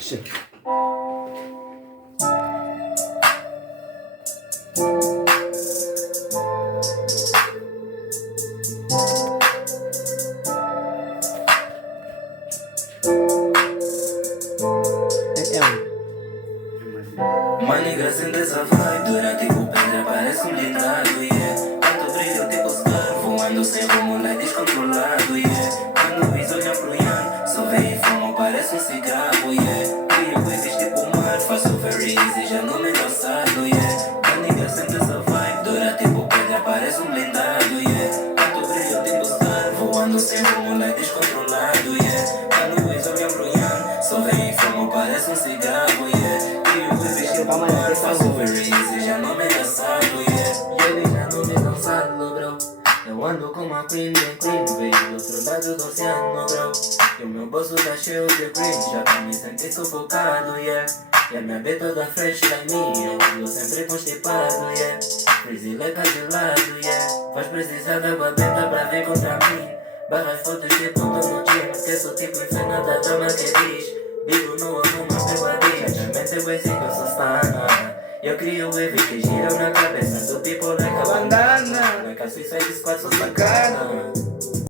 Shit. Uma negra sente essa vibe, dura tipo pedra, parece um blindado, yeah. Tanto brilho tipo star, voando sem rumo, lá descontrolado, yeah. Quando o visor olha pro Ian, só vê e fumo, parece um cigarro, yeah. Crio coisas tipo o mar, faço very easy, já não me cansado, yeah. A negra sente essa vibe, dura tipo pedra, parece um blindado, yeah. Tanto brilho tipo star, voando sem rumo, lá descontrolado, yeah. Quando o visor olha pro Ian, só vê e fumo, parece um cigarro, yeah. Crio coisas tipo o mar, faço very easy, já não me cansado, yeah. E ele já não me cansado, bro. Eu ando com uma queen bem clean, veio do outro lado do oceano, bro. E o meu bolso tá cheio de green, já pra me sentir sufocado, yeah. E a minha B toda fresh like me, eu ando sempre constipado, yeah. Freezy leca de lado, yeah. Vais precisar de água benta pra vir contra mim. Barras fotos tipo tô no gym, esqueço tipo inferno da dama que diz. Digo no alguma peguadinha, realmente eu sei que eu sou stana. Eu crio wave que giram na cabeça do people like a bandana. Like a Suicide Squad, sou sacana.